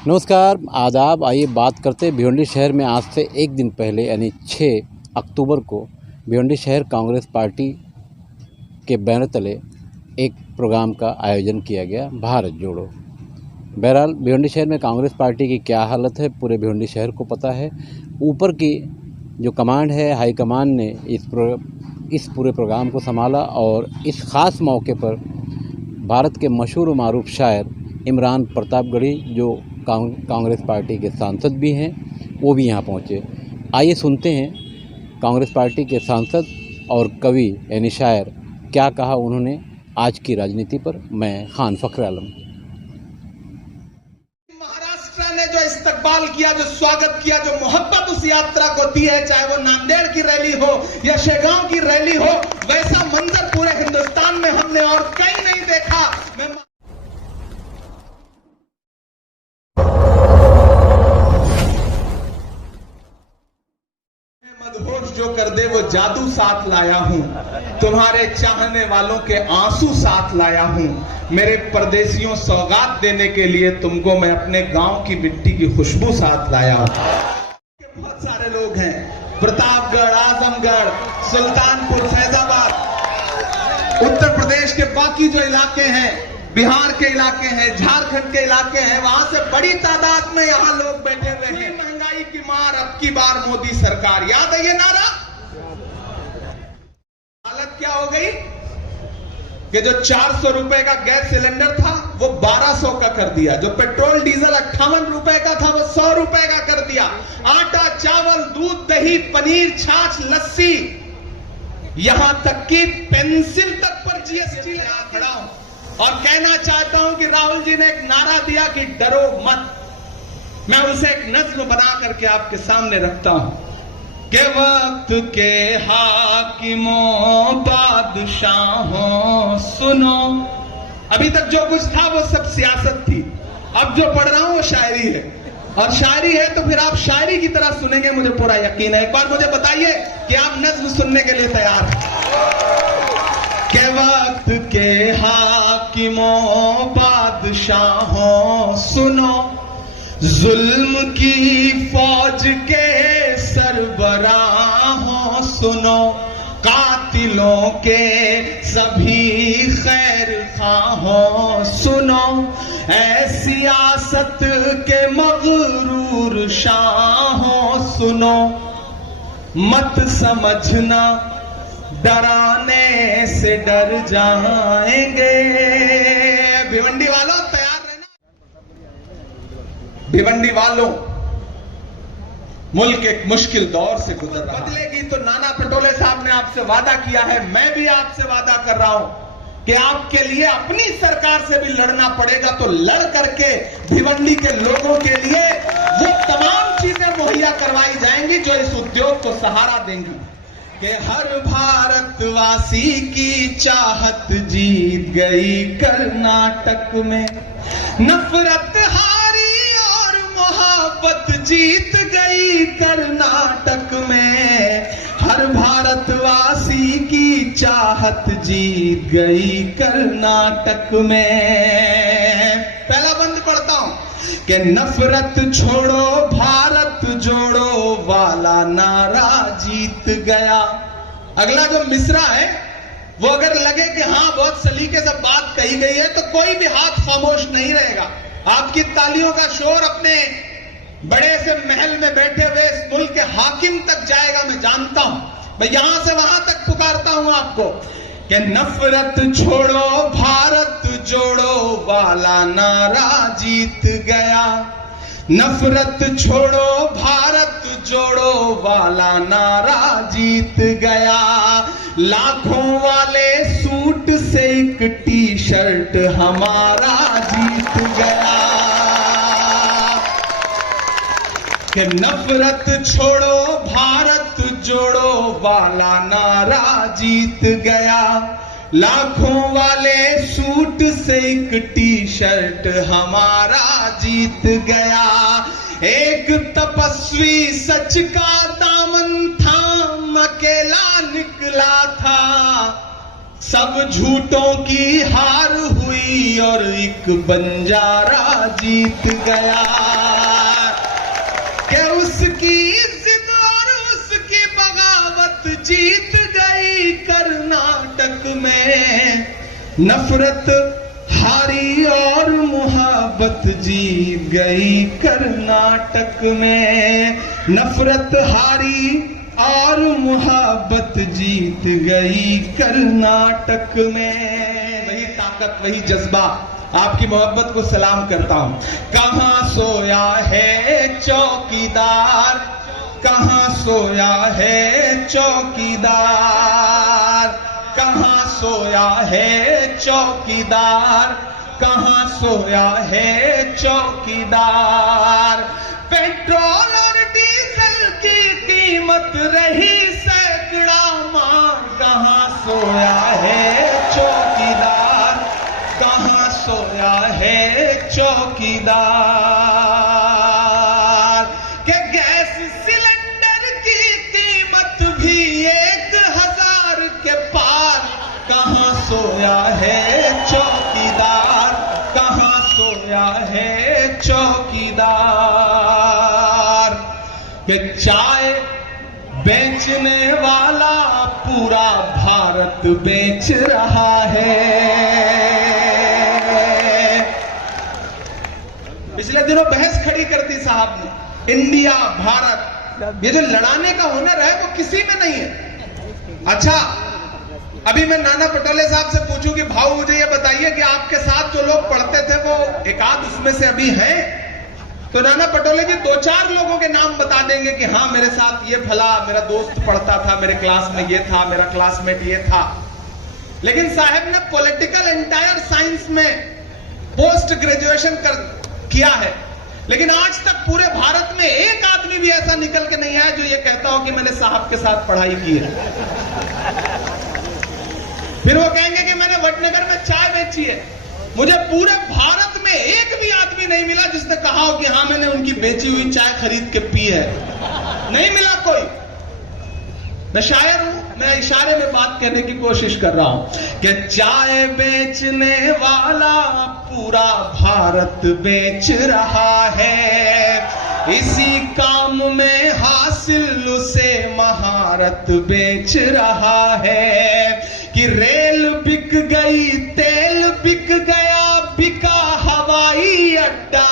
नमस्कार, आदाब। आइए बात करते हैं भिवंडी शहर में आज से एक दिन पहले यानी 6 अक्टूबर को भिवंडी शहर कांग्रेस पार्टी के बैनर तले एक प्रोग्राम का आयोजन किया गया, भारत जोड़ो। बहरहाल भिवंडी शहर में कांग्रेस पार्टी की क्या हालत है पूरे भिवंडी शहर को पता है। ऊपर की जो कमांड है, हाई कमांड ने इस पूरे प्रोग्राम को संभाला और इस ख़ास मौके पर भारत के मशहूर व मारूफ शायर इमरान प्रतापगढ़ी जो कांग्रेस पार्टी के सांसद भी हैं, वो भी यहाँ पहुँचे। आइए सुनते हैं कांग्रेस पार्टी के सांसद और कवि यानी शायर क्या कहा उन्होंने आज की राजनीति पर। मैं खान फखर आलम। महाराष्ट्र ने जो इस्तकबाल किया, जो स्वागत किया, जो मोहब्बत उस यात्रा को दी है, चाहे वो नांदेड़ की रैली हो या शेगांव की रैली हो, वैसा मंजर पूरे हिंदुस्तान में हमने और कहीं नहीं देखा। मदहोश जो कर दे वो जादू साथ लाया हूं, तुम्हारे चाहने वालों के आंसू साथ लाया हूं। मेरे परदेसियों, सौगात देने के लिए तुमको मैं अपने गांव की मिट्टी की खुशबू साथ लाया हूं। बहुत सारे लोग हैं, प्रतापगढ़, आजमगढ़, सुल्तानपुर, फैजाबाद, उत्तर प्रदेश के बाकी जो इलाके हैं, बिहार के इलाके हैं, झारखंड के इलाके हैं, वहां से बड़ी तादाद में यहां लोग बैठे हुए हैं। महंगाई की मार, अब की बार मोदी सरकार, याद है ये नारा? हालत क्या हो गई कि जो 400 रुपए का गैस सिलेंडर था वो 1200 का कर दिया, जो पेट्रोल डीजल 58 रुपए का था वो 100 रुपए का कर दिया। आटा, चावल, दूध, दही, पनीर, छाछ, लस्सी, यहां तक कि पेंसिल तक पर जीएसटी लगा खड़ा हूं और कहना चाहता हूं कि राहुल जी ने एक नारा दिया कि डरो मत। मैं उसे एक नज्म बना करके आपके सामने रखता हूं कि वक्त के हाकिमों, बादशाहों सुनो। अभी तक जो कुछ था वो सब सियासत थी, अब जो पढ़ रहा हूं वो शायरी है, और शायरी है तो फिर आप शायरी की तरह सुनेंगे, मुझे पूरा यकीन है। एक बार मुझे बताइए कि आप नज्म सुनने के लिए तैयार हैं। के वक्त के हाकिमों, बादशाहों सुनो, जुल्म की फौज के सरबराहों सुनो, कातिलों के सभी खैर खाहों सुनो, ऐ सियासत के मगरूर शाहों सुनो, मत समझना डराने से डर जाएंगे। भिवंडी वालों तैयार रहना। भिवंडी वालों, मुल्क एक मुश्किल दौर से गुजर रहा है। बदलेगी तो नाना पटोले साहब ने आपसे वादा किया है, मैं भी आपसे वादा कर रहा हूं कि आपके लिए अपनी सरकार से भी लड़ना पड़ेगा, तो लड़ करके भिवंडी के लोगों के लिए वो तमाम चीजें मुहैया करवाई जाएंगी जो इस उद्योग को सहारा देंगी। कि हर भारतवासी की चाहत जीत गई कर्नाटक में, नफरत हारी और मोहब्बत जीत गई कर्नाटक में, हर भारतवासी की चाहत जीत गई कर्नाटक में। पहला बंद पढ़ता हूं कि नफरत छोड़ो भारत जोड़ो वाला नारा जीत गया। अगला जो मिसरा है वो अगर लगे कि हाँ बहुत सलीके से बात कही गई है तो कोई भी हाथ खामोश नहीं रहेगा। आपकी तालियों का शोर अपने बड़े से महल में बैठे हुए इस मुल्क के हाकिम तक जाएगा, मैं जानता हूं। मैं यहां से वहां तक पुकारता हूं आपको कि नफरत छोड़ो भारत जोड़ो वाला नारा जीत गया, नफरत छोड़ो भारत जोड़ो वाला नारा जीत गया, लाखों वाले सूट से एक टी शर्ट हमारा जीत गया। कि नफरत छोड़ो भारत जोड़ो वाला नारा जीत गया, लाखों वाले सूट से एक टी शर्ट हमारा जीत गया। एक तपस्वी सच का दामन थाम अकेला निकला था, सब झूठों की हार हुई और एक बंजारा जीत गया। कि उसकी जिद और उसकी बगावत जीत गई कर्नाटक में। नफरत हारी और मोहब्बत जीत गई कर्नाटक में। नफरत हारी और मोहब्बत जीत गई कर्नाटक में। वही ताकत, वही जज्बा, आपकी मोहब्बत को सलाम करता हूं। कहां सोया है चौकीदार, कहां सोया है चौकीदार, कहां सोया है चौकीदार, कहां सोया है चौकीदार। पेट्रोल और डीजल की कीमत रही सैकड़ा मार, कहां सोया है चौकीदार, कहां सोया है चौकीदार। कि गैस सिलेंडर की कीमत भी 1000 के पार, कहां सोया है चौकीदार, कहां सोया है चौकीदार। कि चाय बेचने वाला पूरा भारत बेच रहा है। पिछले दिनों बहस खड़ी कर दी साहब ने, इंडिया भारत, ये जो लड़ाने का हुनर है वो किसी में नहीं है। अच्छा, अभी मैं नाना पटोले साहब से पूछूं कि भाऊ मुझे ये बताइए कि आपके साथ जो लोग पढ़ते थे वो एकाध उसमें से अभी हैं? तो नाना पटोले जी 2-4 लोगों के नाम बता देंगे कि हाँ मेरे साथ ये फला, मेरा दोस्त पढ़ता था, मेरे क्लास में ये था, मेरा क्लासमेट ये था। लेकिन साहब ने पॉलिटिकल एंटायर साइंस में पोस्ट ग्रेजुएशन किया है, लेकिन आज तक पूरे भारत में एक आदमी भी ऐसा निकल के नहीं आया जो ये कहता हो कि मैंने साहब के साथ पढ़ाई की है। फिर वो कहेंगे कि मैंने वडनगर में चाय बेची है। मुझे पूरे भारत में एक भी आदमी नहीं मिला जिसने कहा हो कि हाँ मैंने उनकी बेची हुई चाय खरीद के पी है। नहीं मिला कोई। मैं शायर हूं, मैं इशारे में बात कहने की कोशिश कर रहा हूं कि चाय बेचने वाला पूरा भारत बेच रहा है। इसी काम में हासिल उसे महारत बेच रहा है। कि रेल बिक गई, तेल बिक गया, बिका हवाई अड्डा।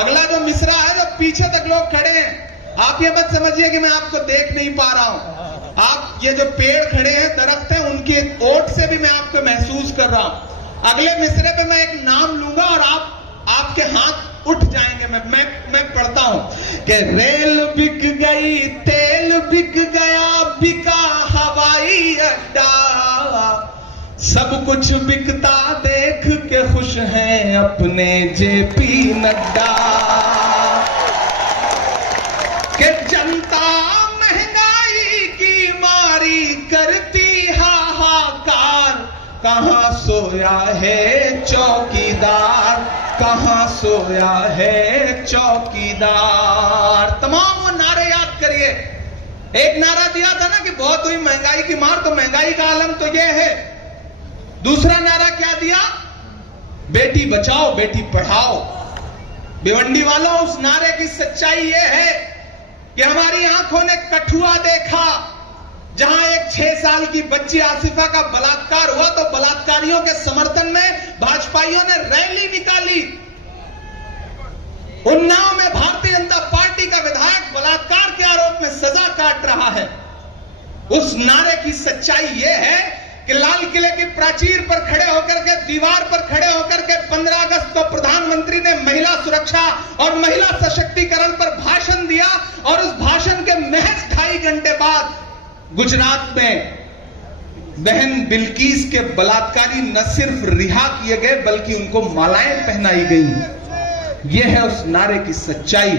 अगला जो मिसरा है, जो पीछे तक लोग खड़े हैं, आप ये मत समझिए कि मैं आपको देख नहीं पा रहा हूं। आप ये जो पेड़ खड़े हैं, दरख्त हैं, उनकी ओट से भी मैं आपको महसूस कर रहा हूं। अगले मिसरे पे मैं एक नाम लूंगा और आपके हाथ उठ जाएंगे। मैं पढ़ता हूं कि रेल बिक गई, तेल बिक गया, बिका हवाई अड्डा। सब कुछ बिकता देख के खुश हैं अपने जेपी नड्डा। कि जनता महंगाई की मारी करती हाहाकार। कहां सोया है चौकीदार, कहां सोया है चौकीदार। तमाम वो नारे याद करिए। एक नारा दिया था ना कि बहुत हुई महंगाई की मार, तो महंगाई का आलम तो ये है। दूसरा नारा क्या दिया? बेटी बचाओ बेटी पढ़ाओ। भिवंडी वालों, उस नारे की सच्चाई ये है कि हमारी आंखों ने कठुआ देखा, जहां एक 6 साल की बच्ची आसिफा का बलात्कार हुआ तो बलात्कारियों के समर्थन में भाजपाइयों ने रैली निकाली। उन्नाव में भारतीय जनता पार्टी का विधायक बलात्कार के आरोप में सजा काट रहा है। उस नारे की सच्चाई यह है कि लाल किले की प्राचीर पर खड़े होकर के, दीवार पर खड़े होकर के 15 अगस्त को प्रधानमंत्री ने महिला सुरक्षा और महिला सशक्तिकरण पर भाषण दिया और उस भाषण के महज 2.5 घंटे बाद गुजरात में बहन बिल्किस के बलात्कारी न सिर्फ रिहा किए गए बल्कि उनको मालाएं पहनाई गई। यह है उस नारे की सच्चाई।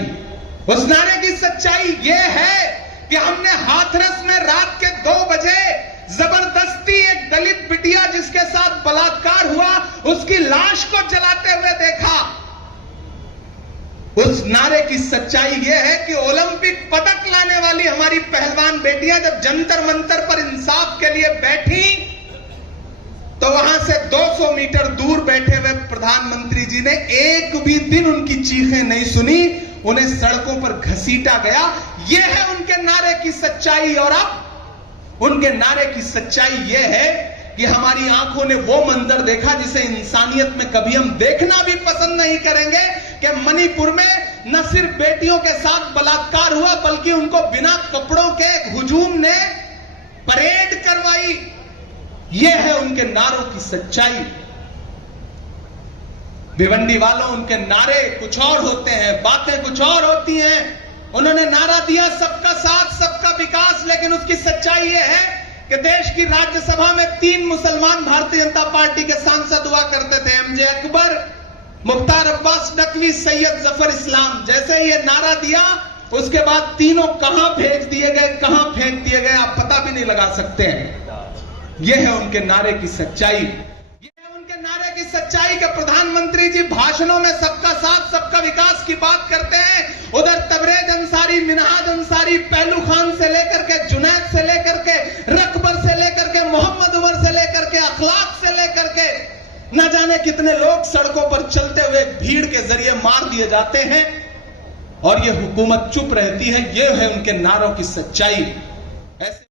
उस नारे की सच्चाई यह है कि हमने हाथरस में रात के 2 बजे जबरदस्ती एक दलित बिटिया जिसके साथ बलात्कार हुआ, उसकी लाश को जलाते हुए देखा। उस नारे की सच्चाई यह है कि ओलंपिक पदक लाने वाली हमारी पहलवान बेटियां जब जंतर मंतर पर इंसाफ के लिए बैठी तो वहां से 200 मीटर दूर बैठे हुए प्रधानमंत्री जी ने एक भी दिन उनकी चीखें नहीं सुनी, उन्हें सड़कों पर घसीटा गया। यह है उनके नारे की सच्चाई। और अब उनके नारे की सच्चाई यह है कि हमारी आंखों ने वो मंजर देखा जिसे इंसानियत में कभी हम देखना भी पसंद नहीं करेंगे कि मणिपुर में न सिर्फ बेटियों के साथ बलात्कार हुआ बल्कि उनको बिना कपड़ों के हुजूम ने परेड करवाई। यह है उनके नारों की सच्चाई। भिवंडी वालों, उनके नारे कुछ और होते हैं, बातें कुछ और होती हैं। उन्होंने नारा दिया सबका साथ सबका विकास, लेकिन उसकी सच्चाई यह है कि देश की राज्यसभा में 3 मुसलमान भारतीय जनता पार्टी के सांसद हुआ करते थे, एमजे अकबर, मुख्तार अब्बास नकवी, सैयद जफर इस्लाम। जैसे ये नारा दिया उसके बाद तीनों कहां भेज दिए गए, कहां फेंक दिए गए, आप पता भी नहीं लगा सकते हैं। यह है उनके नारे की सच्चाई। यह है उनके नारे की सच्चाई कि प्रधानमंत्री जी भाषणों में सबका साथ सबका विकास की बात करते हैं, उधर तबरेज अंसारी, मिनहाज अंसारी, पहलू खान से लेकर के, जुनैद से लेकर के, रकबर से लेकर के, मोहम्मद उमर से लेकर के, अखलाक से लेकर के, न जाने कितने लोग सड़कों पर चलते हुए भीड़ के जरिए मार दिए जाते हैं और यह हुकूमत चुप रहती है। यह है उनके नारों की सच्चाई। ऐसे